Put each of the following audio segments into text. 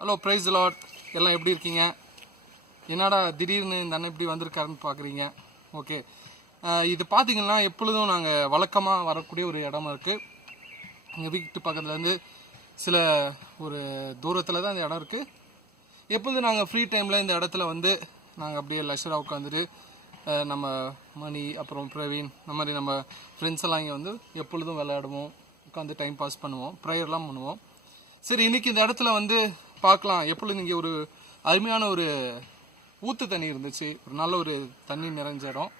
Hello price Lord, எல்லாம் எப்படி இருக்கீங்க? என்னடா திடீர்னு இந்த அண்ணன் இப்படி வந்திருக்காருன்னு பார்க்குறீங்க. ஓகே, இது பார்த்தீங்கன்னா எப்பொழுதும் நாங்கள் வழக்கமாக வரக்கூடிய ஒரு இடமா இருக்குது. எங்கள் வீட்டு பக்கத்துலேருந்து சில ஒரு தூரத்தில் தான் இந்த இடம் இருக்குது. எப்பொழுதும் நாங்கள் ஃப்ரீ டைமில் இந்த இடத்துல வந்து நாங்கள் அப்படியே லஷராக உட்காந்துட்டு நம்ம மணி அப்புறம் பிரவீன் இந்த மாதிரி நம்ம ஃப்ரெண்ட்ஸ் எல்லாம் இங்கே வந்து எப்பொழுதும் விளையாடுவோம், உட்காந்து டைம் பாஸ் பண்ணுவோம், ப்ரேயர்லாம் பண்ணுவோம். சரி, இன்றைக்கி இந்த இடத்துல வந்து பார்க்கலாம். எப்பொழுதும் இங்கே ஒரு அருமையான ஒரு ஊற்று தண்ணி இருந்துச்சு, ஒரு நல்ல ஒரு தண்ணி நிறைஞ்ச இடம்.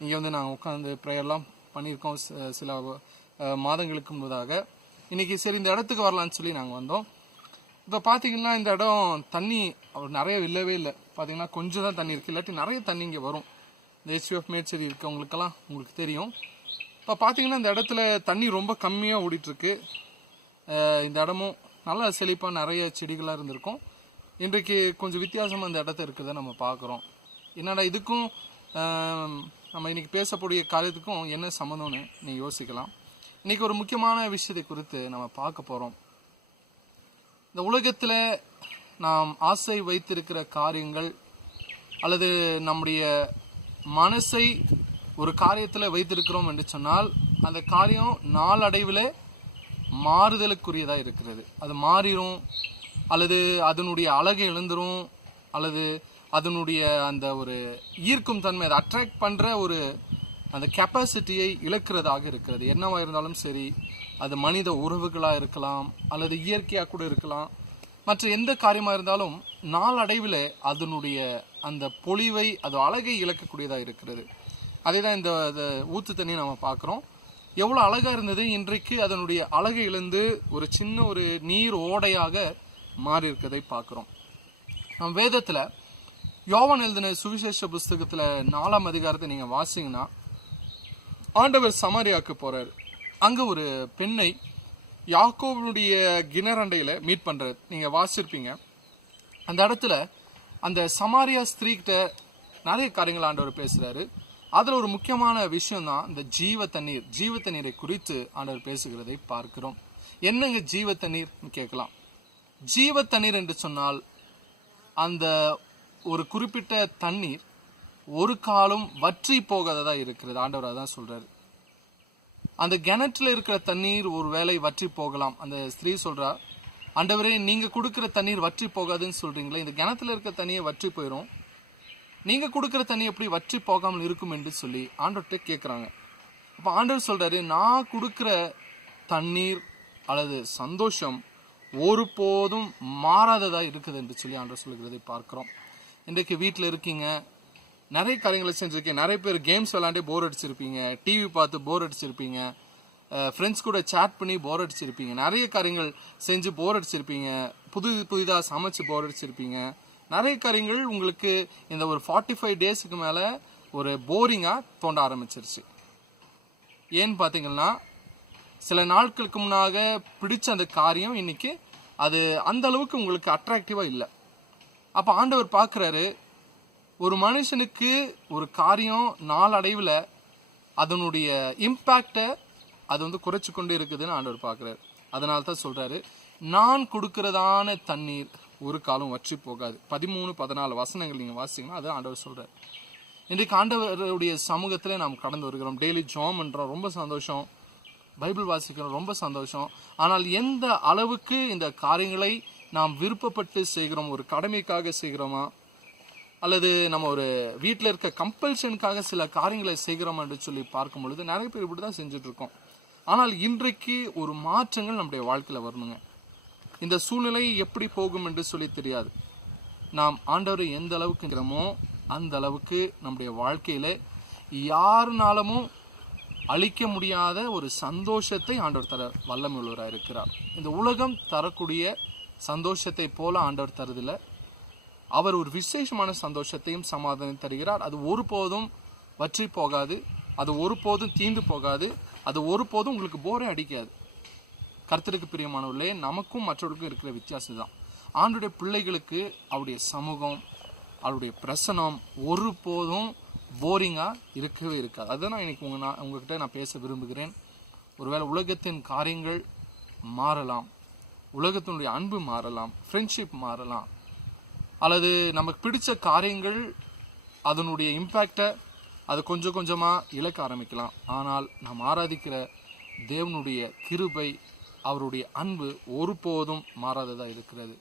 இங்கே வந்து நாங்கள் உட்காந்து ப்ரேயர்லாம் பண்ணியிருக்கோம் சில மாதங்களுக்கு முன்பதாக. இன்றைக்கி சரி இந்த இடத்துக்கு வரலான்னு சொல்லி நாங்கள் வந்தோம். இப்போ பார்த்தீங்கன்னா இந்த இடம் தண்ணி நிறைய இல்லவே இல்லை. பார்த்தீங்கன்னா கொஞ்சம் தான் தண்ணி இருக்குது, இல்லாட்டி நிறைய தண்ணி இங்கே வரும். இந்த HUF மேச்சேரி இருக்கவங்களுக்கெல்லாம் உங்களுக்கு தெரியும். இப்போ பார்த்தீங்கன்னா இந்த இடத்துல தண்ணி ரொம்ப கம்மியாக ஓடிட்டுருக்கு. இந்த இடமும் நல்லா செழிப்பாக நிறைய செடிகளாக இருந்திருக்கும். இன்றைக்கு கொஞ்சம் வித்தியாசமாக இந்த இடத்த இருக்கிறத நம்ம பார்க்குறோம். என்னடா இதுக்கும் நம்ம இன்றைக்கி பேசக்கூடிய காரியத்துக்கும் என்ன சம்மந்தம்னு நீங்கள் யோசிக்கலாம். இன்றைக்கி ஒரு முக்கியமான விஷயத்தை குறித்து நம்ம பார்க்க போகிறோம். இந்த உலகத்தில் நாம் ஆசை வைத்திருக்கிற காரியங்கள் அல்லது நம்முடைய மனசை ஒரு காரியத்தில் வைத்திருக்கிறோம் என்று சொன்னால் அந்த காரியம் நாளடைவில் மாறுதலுக்குரியதாக இருக்கிறது. அது மாறிடும், அல்லது அதனுடைய அழகை இழந்துரும், அல்லது அதனுடைய அந்த ஒரு ஈர்க்கும் தன்மை, அதை அட்ராக்ட் பண்ணுற ஒரு அந்த கெப்பாசிட்டியை இழக்கிறதாக இருக்கிறது. என்னவாக இருந்தாலும் சரி, அது மனித உறவுகளாக இருக்கலாம், அல்லது இயற்கையாக கூட இருக்கலாம், மற்ற எந்த காரியமாக இருந்தாலும் நாளடைவில் அதனுடைய அந்த பொலிவை, அது அழகை இழக்கக்கூடியதாக இருக்கிறது. அதே தான் இந்த ஊற்று தண்ணி நம்ம பார்க்குறோம். எவ்வளோ அழகாக இருந்தது, இன்றைக்கு அதனுடைய அழகை இழந்து ஒரு சின்ன ஒரு நீர் ஓடையாக மாறி இருக்கிறதை பார்க்குறோம். நம்ம வேதத்தில் யோவான் எழுதின சுவிசேஷ புஸ்தகத்தில் 4ஆம் அதிகாரத்தை நீங்கள் வாசிங்கன்னா, ஆண்டவர் சமாரியாவுக்கு போகிறார். அங்கே ஒரு பெண்ணை யாக்கோபனுடைய கிணறண்டையில் மீட் பண்ணுறாரு. நீங்கள் வாசிச்சிருப்பீங்க. அந்த இடத்துல அந்த சமாரியா ஸ்திரீக்கிட்ட நிறைய காரியங்கள் ஆண்டவர் பேசுகிறாரு. அதில் ஒரு முக்கியமான விஷயம் தான் இந்த ஜீவ தண்ணீரை குறித்து ஆண்டவர் பேசுகிறதை பார்க்கிறோம். என்னங்க ஜீவ தண்ணீர் கேட்கலாம். ஜீவ தண்ணீர் என்று சொன்னால் அந்த ஒரு குறிப்பிட்ட தண்ணீர் ஒரு காலம் வற்றி போகாததா இருக்கிறது. ஆண்டவர் அதான் சொல்றாரு. அந்த கிணற்றில் இருக்கிற தண்ணீர் ஒரு வேளை வற்றி போகலாம். அந்த ஸ்திரீ சொல்றா, ஆண்டவரே நீங்க கொடுக்குற தண்ணீர் வற்றி போகாதுன்னு சொல்றீங்களே, இந்த கிணத்துல இருக்கிற தண்ணியை வற்றி போயிடும், நீங்க கொடுக்குற தண்ணி எப்படி வற்றி போகாமல் இருக்கும் என்று சொல்லி ஆண்டவர்கிட்ட கேட்குறாங்க. அப்போ ஆண்டவர் சொல்றாரு, நான் கொடுக்குற தண்ணீர் அல்லது சந்தோஷம் ஒருபோதும் மாறாததா இருக்குது என்று சொல்லி ஆண்டவர் சொல்லுகிறதை பார்க்கிறோம். இன்றைக்கு வீட்டில் இருக்கீங்க, நிறைய காரியங்களை செஞ்சுருக்கீங்க. நிறைய பேர் கேம்ஸ் விளையாண்டே போர் அடிச்சிருப்பீங்க, டிவி பார்த்து போர் அடிச்சிருப்பீங்க, ஃப்ரெண்ட்ஸ் கூட சேட் பண்ணி போர் அடிச்சிருப்பீங்க, நிறைய காரியங்கள் செஞ்சு போர் அடிச்சிருப்பீங்க, புதிதாக சமைச்சு போர் அடிச்சிருப்பீங்க. நிறைய காரியங்கள் உங்களுக்கு இந்த ஒரு 45 டேஸுக்கு மேலே ஒரு போரிங்காக தோண்ட ஆரம்பிச்சிருச்சு. ஏன்னு பார்த்தீங்கன்னா, சில நாட்களுக்கு முன்னாக பிடிச்ச அந்த காரியம் இன்னைக்கு அது அந்த அளவுக்கு உங்களுக்கு அட்ராக்டிவாக இல்லை. அப்போ ஆண்டவர் பார்க்குறாரு, ஒரு மனுஷனுக்கு ஒரு காரியம் நாளடைவில் அதனுடைய இம்பேக்டை அது வந்து குறைச்சி கொண்டு இருக்குதுன்னு ஆண்டவர் பார்க்குறாரு. அதனால தான் சொல்கிறாரு, நான் கொடுக்கறதான தண்ணீர் ஒரு காலம் வற்றி போகாது. 13-14 வசனங்கள் நீங்கள் வாசிங்கன்னா அது ஆண்டவர் சொல்கிறார். இன்றைக்கு ஆண்டவருடைய சமூகத்தில் நாம் கடந்து வருகிறோம். டெய்லி ஜாம் பண்ணுறோம், ரொம்ப சந்தோஷம். பைபிள் வாசிக்கிறோம், ரொம்ப சந்தோஷம். ஆனால் எந்த அளவுக்கு இந்த காரியங்களை நாம் விருப்பப்பட்டு செய்கிறோம், ஒரு கடமைக்காக செய்கிறோமா, அல்லது நம்ம ஒரு வீட்டில் இருக்க கம்பல்ஷனுக்காக சில காரியங்களை செய்கிறோமா என்று சொல்லி பார்க்கும் பொழுது நிறைய பேர் இப்படி தான் செஞ்சுட்ருக்கோம். ஆனால் இன்றைக்கு ஒரு மாற்றங்கள் நம்முடைய வாழ்க்கையில் வரணுங்க. இந்த சூழ்நிலை எப்படி போகும் என்று சொல்லி தெரியாது. நாம் ஆண்டவரை எந்த அளவுக்கு இருக்கிறோமோ அந்த அளவுக்கு நம்முடைய வாழ்க்கையில் யாருனாலும் அழிக்க முடியாத ஒரு சந்தோஷத்தை ஆண்டவர் தர வல்லமை உள்ளவராக இருக்கிறார். இந்த உலகம் தரக்கூடிய சந்தோஷத்தை போல ஆண்டவர் தருதில்லை. அவர் ஒரு விசேஷமான சந்தோஷத்தையும் சமாதானம் தருகிறார். அது ஒருபோதும் வற்றி போகாது, அது ஒருபோதும் தீந்து போகாது, அது ஒருபோதும் உங்களுக்கு போரே அடிக்காது. கர்த்தருக்கு பிரியமானவர்களே, நமக்கும் மற்றவர்களுக்கும் இருக்கிற வித்தியாசம் தான். ஆண்டுடைய பிள்ளைகளுக்கு அவருடைய சமூகம், அவருடைய பிரசனம் ஒருபோதும் போரிங்காக இருக்கவே இருக்காது. அதுதான் இன்னைக்கு உங்ககிட்ட நான் பேச விரும்புகிறேன். ஒருவேளை உலகத்தின் காரியங்கள் மாறலாம், உலகத்தினுடைய அன்பு மாறலாம், ஃப்ரெண்ட்ஷிப் மாறலாம், அல்லது நமக்கு பிடிச்ச காரியங்கள் அதனுடைய இம்பேக்டை அது கொஞ்சம் கொஞ்சமாக இழக்க ஆரம்பிக்கலாம். ஆனால் நாம் ஆராதிக்கிற தேவனுடைய கிருபை, அவருடைய அன்பு ஒருபோதும் மாறாததாக இருக்கிறது.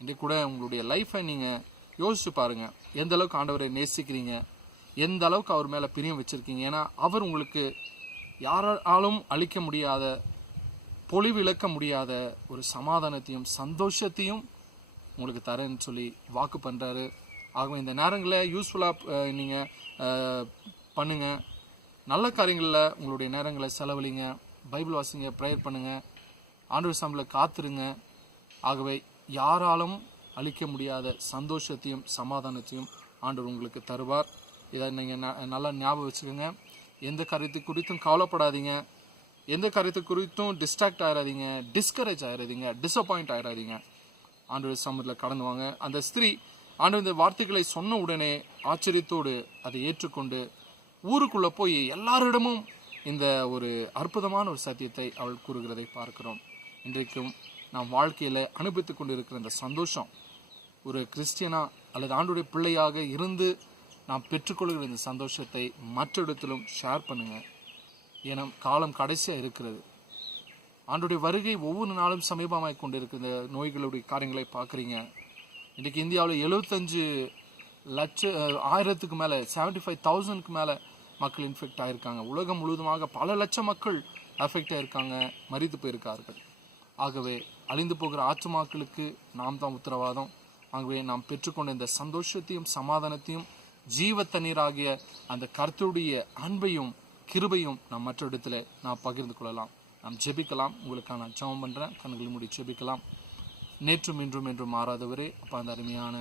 இன்றைக்கு கூட உங்களுடைய லைஃப்பை நீங்கள் யோசிச்சு பாருங்கள். எந்த அளவுக்கு ஆண்டவரை நேசிக்கிறீங்க, எந்த அளவுக்கு அவர் மேலே பிரியம் வச்சுருக்கீங்க. ஏன்னா அவர் உங்களுக்கு யாராலும் அளிக்க முடியாத, பொலிவு இழக்க முடியாத ஒரு சமாதானத்தையும் சந்தோஷத்தையும் உங்களுக்கு தரேன்னு சொல்லி வாக்கு பண்ணுறாரு. ஆகவே இந்த நேரங்களில் யூஸ்ஃபுல்லாக நீங்கள் பண்ணுங்கள். நல்ல காரியங்களில் உங்களுடைய நேரங்களை செலவழிங்க. பைபிள் வாசிங்க, ப்ரேயர் பண்ணுங்கள், ஆண்டவர் சம்பளம் காத்துருங்க. ஆகவே யாராலும் அளிக்க முடியாத சந்தோஷத்தையும் சமாதானத்தையும் ஆண்டவர் உங்களுக்கு தருவார். இதை நீங்கள் நல்லா ஞாபகம் வச்சுக்கோங்க. எந்த காரியத்தை குறித்தும் கவலைப்படாதீங்க, எந்த காரியத்தை குறித்தும் டிஸ்ட்ராக்ட் ஆகிடாதீங்க, டிஸ்கரேஜ் ஆகிடாதீங்க, டிஸப்பாயிண்ட் ஆகிடாதீங்க. ஆண்டவர் சமூகத்தில் கடந்து வாங்க. அந்த ஸ்திரீ ஆண்டவர் இந்த வார்த்தைகளை சொன்ன உடனே ஆச்சரியத்தோடு அதை ஏற்றுக்கொண்டு ஊருக்குள்ளே போய் எல்லாரிடமும் இந்த ஒரு அற்புதமான ஒரு சத்தியத்தை அவள் கூறுகிறதை பார்க்கிறோம். இன்றைக்கும் நாம் வாழ்க்கையில் அனுபவித்து கொண்டு இருக்கிற இந்த சந்தோஷம், ஒரு கிறிஸ்டியனா அல்லது ஆண்டவருடைய பிள்ளையாக இருந்து நாம் பெற்றுக்கொள்கிற இந்த சந்தோஷத்தை மற்ற இடத்திலும் ஷேர் பண்ணுங்கள். ஏன்னா காலம் கடைசியாக இருக்கிறது. ஆண்டவருடைய வருகை ஒவ்வொரு நாளும் சமீபமாக கொண்டு இருக்கிற இந்த நோய்களுடைய காரியங்களை பார்க்குறீங்க. இன்றைக்கி இந்தியாவில் 75,000,000 மேலே 75,000 மேலே மக்கள் இன்ஃபெக்ட் ஆகியிருக்காங்க. உலகம் முழுவதுமாக பல லட்சம் மக்கள் அஃபெக்ட் ஆகியிருக்காங்க, மரித்து போயிருக்கார்கள். ஆகவே அழிந்து போகிற ஆத்துமாக்களுக்கு நாம் தான் உத்தரவாதம். ஆகவே நாம் பெற்றுக்கொண்ட இந்த சந்தோஷத்தையும் சமாதானத்தையும் ஜீவ தண்ணீராகிய அந்த கர்த்தருடைய அன்பையும் கிருபையும் நாம் மற்ற இடத்துல நாம் பகிர்ந்து கொள்ளலாம். நாம் ஜெபிக்கலாம். உங்களுக்காக நான் ஜெபம் பண்ணுறேன். கண்களை மூடி ஜெபிக்கலாம். நேற்றும் இன்றும் என்றும் மாறாதவரே, அப்போ அந்த அருமையான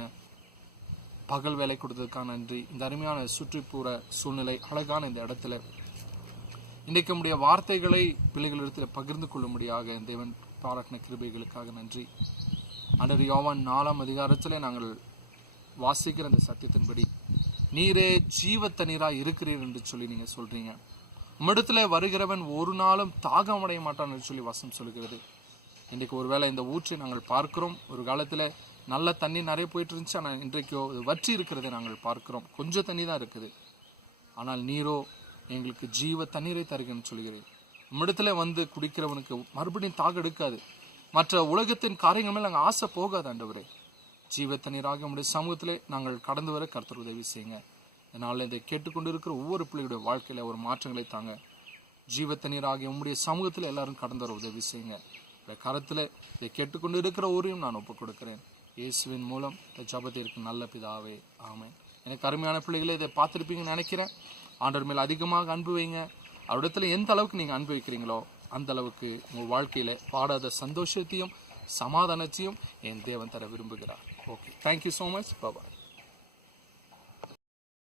பகல் வேலை கொடுத்ததுக்காக நன்றி. இந்த அருமையான சுற்றுப்புற சூழ்நிலை அழகான இந்த இடத்துல இன்றைக்கு நம்முடைய வார்த்தைகளை பிள்ளைகளிடத்தில் பகிர்ந்து கொள்ளும்படியாக தேவன் பாராட்டின கிருபைகளுக்காக நன்றி. ஆண்டவர் யோவான் 4ஆம் அதிகாரத்தில் நாங்கள் வாசிக்கிற அந்த சத்தியத்தின்படி நீரே ஜீவ தண்ணீராக இருக்கிறீர் என்று சொல்லி நீங்கள் சொல்கிறீங்க. உம்மிடத்தில் வருகிறவன் ஒரு நாளும் தாகம் அடைய மாட்டான் என்று சொல்லி வசனம் சொல்கிறது. இன்றைக்கு ஒருவேளை இந்த ஊற்றை நாங்கள் பார்க்கிறோம். ஒரு காலத்தில் நல்ல தண்ணி நிறைய போயிட்டு இருந்துச்சு, ஆனால் இன்றைக்கோ வற்றி இருக்கிறதை நாங்கள் பார்க்கிறோம். கொஞ்சம் தண்ணி தான் இருக்குது. ஆனால் நீரோ எங்களுக்கு ஜீவ தண்ணீரை தருகிறேன்னு சொல்கிறேன். உம்மிடத்தில் வந்து குடிக்கிறவனுக்கு மறுபடியும் தாகம் எடுக்காது. மற்ற உலகத்தின் காரியங்கள் மேல் நாங்கள் ஆசை போகாது. ஆண்டவரே, ஜீவ தண்ணீராக உங்களுடைய சமூகத்திலே நாங்கள் கடந்து வர கர்த்தர் உதவி செய்யுங்க. இதனால் இதை கேட்டுக்கொண்டு இருக்கிற ஒவ்வொரு பிள்ளைகளுடைய வாழ்க்கையில் ஒரு மாற்றங்களை தாங்க. ஜீவ தண்ணீராகிய உங்களுடைய சமூகத்தில் எல்லாரும் கடந்து வர உதவி செய்யுங்க. இந்த கரத்தில் இதை கேட்டுக்கொண்டு இருக்கிற ஊரையும் நான் ஒப்புக் கொடுக்கிறேன். இயேசுவின் மூலம் இந்த ஜபத்தை இருக்கு நல்ல பிதாவே, ஆமென். எனக்கு அருமையான பிள்ளைகளை இதை பார்த்துருப்பீங்கன்னு நினைக்கிறேன். ஆண்டவர் மேல் அதிகமாக அன்பு வைங்க. அவரிடத்துல எந்த அளவுக்கு நீங்கள் அன்பு வைக்கிறீங்களோ அந்த அளவுக்கு உங்கள் வாழ்க்கையில் பாடாத சந்தோஷத்தையும் சமாதானத்தையும் என் தேவன் தர விரும்புகிறார். Okay, thank you so much. பாய்.